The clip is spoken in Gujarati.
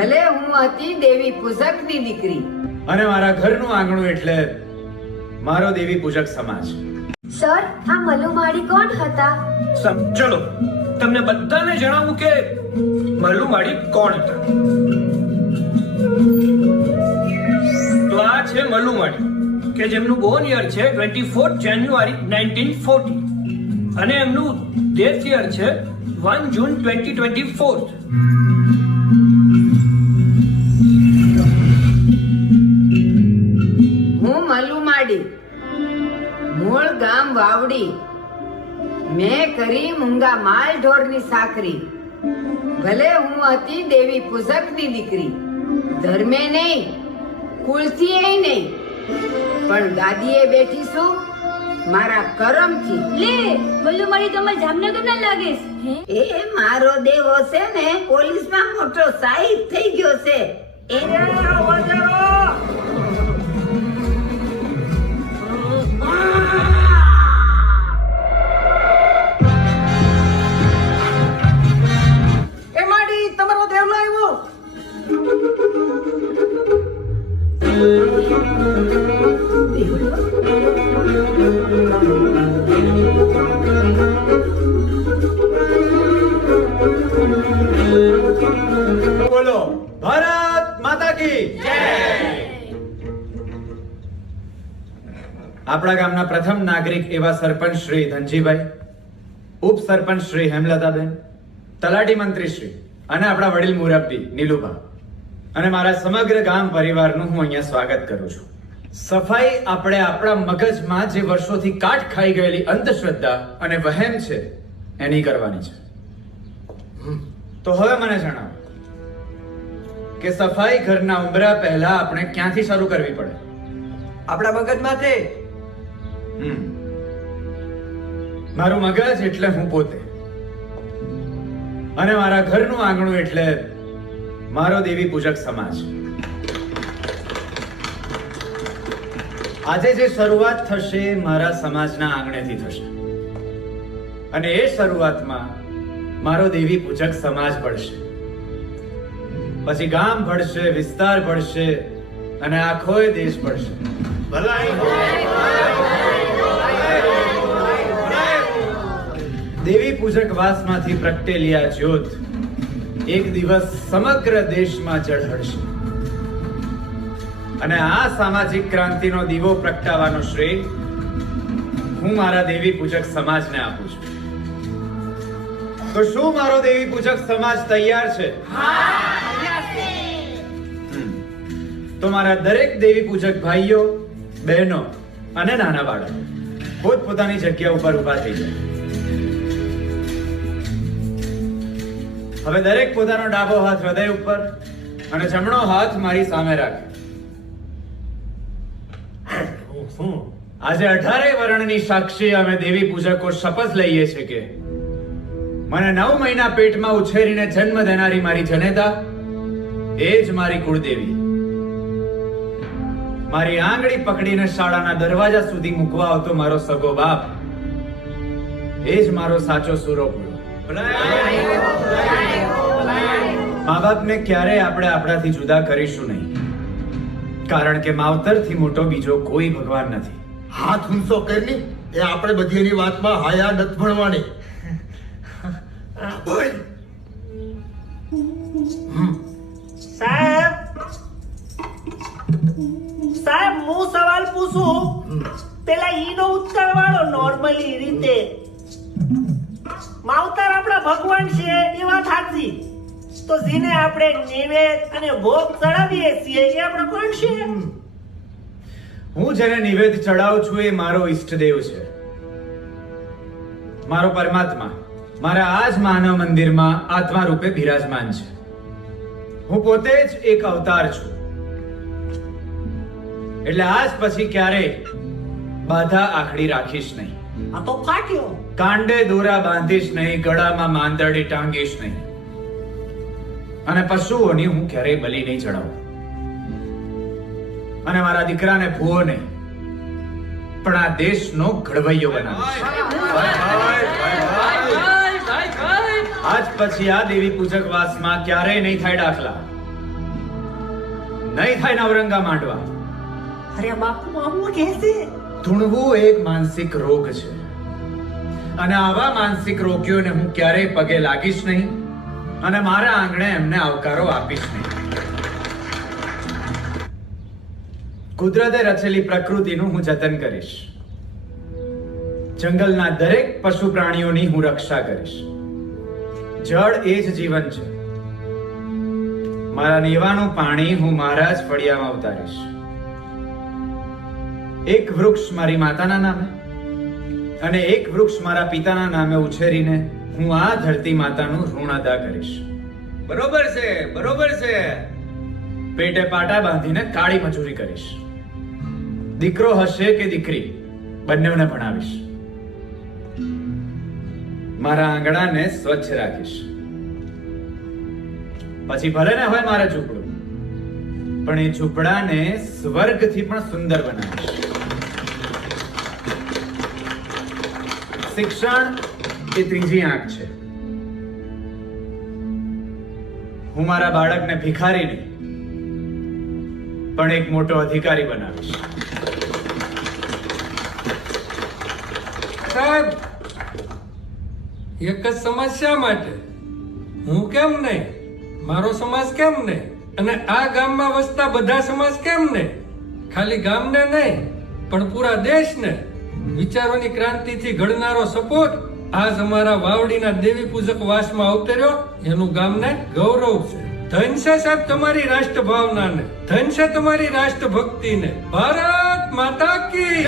ભલે હું હતી દેવી પૂજકની દીકરી અને મારા ઘરનું આંગણું એટલે મારો દેવી પૂજક સમાજ. સર, આ મલુમાળી કોણ હતા? ચલો તમને બધાને જણાવું કે મલુમાળી કોણ હતા. તો આ છે મલુમાળી કે જેમનું બોર્ન યર છે 24 જાન્યુઆરી 1940 અને એમનું ડેથ યર છે 1 જૂન 2024. હું મલુમાડી, મૂળ ગામ વાવડી, મેં કરી મૂંગા માલ ઢોરની સાકરી. ભલે હું હતી દેવી પૂજકની દીકરી, ધર્મે નહીં કુળથી નહીં, પણ ગાદીએ બેઠી છું મારા કરમથી. લે, મલુમાળી તો અમાર જામનગર ના લાગેસ. એ મારો દેવો છે ને પોલીસમાં મોટો સાહિબ થઈ ગયો છે. એ એ માડી તમારો દેવલો આવ્યો. બોલો ભારત માતા કી જય. આપણા ગામના પ્રથમ નાગરિક એવા સરપંચ શ્રી ધનજીભાઈ, ઉપસરપંચ શ્રી હેમલતાબેન, તલાટી મંત્રી શ્રી અને આપણા વડીલ મુરબ્બી નીલુભા અને મારા સમગ્ર ગામ પરિવારનું હું અહીંયા સ્વાગત કરું છું. સફાઈ આપણે આપણા મગજમાં જે વર્ષોથી કાટ ખાઈ ગયેલી અંધશ્રદ્ધા અને વહેમ છે એની કરવાની છે. તો હવે મને જણાવો કે સફાઈ ઘરના ઉંબરા પહેલા આપણે ક્યાંથી શરૂ કરવી પડે? આપણા મગજમાંથી. મારું મગજ એટલે હું પોતે, અને મારા ઘરનું આંગણું એટલે મારો દેવી પૂજક સમાજ. આજે જે શરૂઆત થશે મારા સમાજના આંગણેથી થશે, અને એ શરૂઆતમાં મારો દેવી પૂજક સમાજ ભળશે, પછી ગામ ભળશે, વિસ્તાર ભળશે અને આખોય દેશ ભળશે. દેવી પૂજક વાસમાંથી પ્રગટેલી આ જ્યોત એક દિવસ સમગ્ર દેશમાં ઝળહળશે, અને આ સામાજિક ક્રાંતિનો દીવો પ્રગટાવવાનો શ્રેય હું મારા દેવી પૂજક સમાજને આપું છું. તો શું મારો દેવી પૂજક સમાજ તૈયાર છે? તો મારા દરેક દેવી પૂજક ભાઈઓ, બહેનો અને નાના બાળકો પોતપોતાની જગ્યા ઉપર ઊભા થઈ જાય. હવે દરેક પોતાનો ડાબો હાથ હૃદય ઉપર અને જમણો હાથ મારી સામે રાખે. આજે 18 વર્ણની સાક્ષી અમે દેવી પૂજકો શપથ લઈએ છીએ કે મને 9 મહિના પેટમાં ઉછેરીને જન્મ દેનારી મારી જનેતા એ જ મારી કુળદેવી. મારી આંગળી પકડીને શાળાના દરવાજા સુધી મૂકવા આવતો મારો સગો બાપ એ જ મારો સાચો સુરોપુરો. મા બાપને ક્યારેય આપણે આપણાથી જુદા કરીશું નહીં, કારણ કે માવતરથી મોટો બીજો કોઈ ભગવાન નથી. હાથ ઊંચો કરની એ આપણે બધી એની વાતમાં હાયા નથી ભણવાની. સાહેબ, હું સવાલ પૂછું, પેલા ઈનો ઉત્તર વાળો નોર્મલી રીતે. માવતર આપણા ભગવાન છે એ વાત સાચી, તો જેને આપણે નૈવેદ્ય અને ભોગ ચડાવીએ છીએ એ આપણો કોણ છે? હું જેને નિવેદ ચડાવું છું એ મારો ઈષ્ટદેવ છે, મારો પરમાત્મા મારા આ જ માનવ મંદિરમાં આત્મા રૂપે બિરાજમાન છે. હું પોતે જ એક અવતાર છું, એટલે આજ પછી ક્યારેય બાધા આખડી રાખીશ નહીં, આ તો ફાટ્યો. કાંડે દોરા બાંધીશ નહીં, ગળામાં માંદરડી ટાંગીશ નહીં, અને પશુઓની હું ક્યારેય બલિ નહીં ચડાવું, અને મારા દીકરાને ભૂવો નહીં પણ આ દેશનો ઘડવૈયો બનાવીશ. આજ પછી આ દેવી પૂજક વાસમાં ક્યારેય નહીં થાય દાખલા. નહીં થાય નવરંગા માંડવા. અરે બાપુ આવું કહેશે ધૂણવું એક માનસિક રોગ છે અને આવા માનસિક રોગીઓને હું ક્યારેય પગે લાગીશ નહીં અને મારા આંગણે એમને આવકારો આપીશ નહીં. કુદરતે રચેલી પ્રકૃતિનું હું જતન કરીશ. જંગલના દરેક પશુ પ્રાણીઓની હું રક્ષા કરીશ. જળ એ જ જીવન છે. મારા નેવાનું પાણી હું મારા જ ફળિયામાં ઉતારીશ. એક વૃક્ષ મારી માતાના નામે અને એક વૃક્ષ મારા પિતાના નામે ઉછેરીને હું આ ધરતી માતાનું ઋણ અદા કરીશ. બરોબર છે, બરોબર છે. પેટે પાટા બાંધીને કાળી મજૂરી કરીશ. દીકરો હશે કે દીકરી, બંનેને ભણાવીશ. મારા આંગણાને સ્વચ્છ રાખીશ. પછી ભલે ને હોય મારા ઝૂંપડું, પણ એ ઝૂંપડાને સ્વર્ગથી પણ સુંદર બનાવીશ. શિક્ષણ એ ત્રીજી આંખ છે. હું મારા બાળકને ભિખારી નહીં પણ એક મોટો અધિકારી બનાવીશ. સાહેબ, એક જ સમસ્યા માટે હું કેમ નહીં, મારો સમાજ કેમ નહીં, અને આ ગામમાં વસતા બધા સમાજ કેમ નહીં? ખાલી ગામને નહીં પણ પૂરા દેશને વિચારોની ક્રાંતિથી ઘડનારો સપોર્ટ આજ અમારા વાવડીના દેવી પૂજક વાસમાં અવતર્યો, એનું ગામને ગૌરવ છે. ધન છે સાહેબ તમારી રાષ્ટ્ર ભાવનાને, ધન છે તમારી રાષ્ટ્ર ભક્તિને. ભારત માતા કી